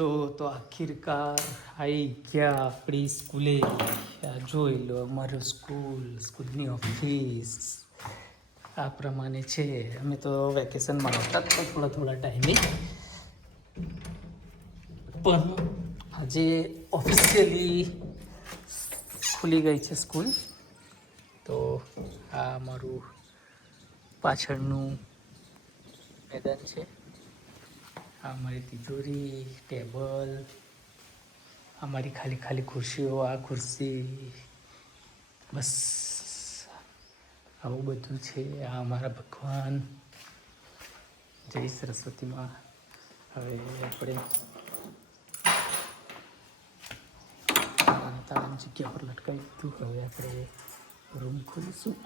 ચાલો તો આખીરકાર આવી ગયા આપણી સ્કૂલે. આ જોઈ લો અમારું સ્કૂલની ઓફિસ આ પ્રમાણે છે. અમે તો વેકેશનમાં આવતા જ થોડા ટાઈમે, પણ આજે ઓફિશિયલી ખુલી ગઈ છે સ્કૂલ. તો આ અમારું પાછળનું મેદાન છે. આ અમારી તિજોરી, ટેબલ, અમારી ખાલી ખુરશીઓ, આ ખુરશી, બસ આવું બધું છે. આ અમારા ભગવાન. જય સરસ્વતીમાં. હવે આપણે તારાની જગ્યા પર લટકાવી દીધું. હવે આપણે રૂમ ખોલીશું.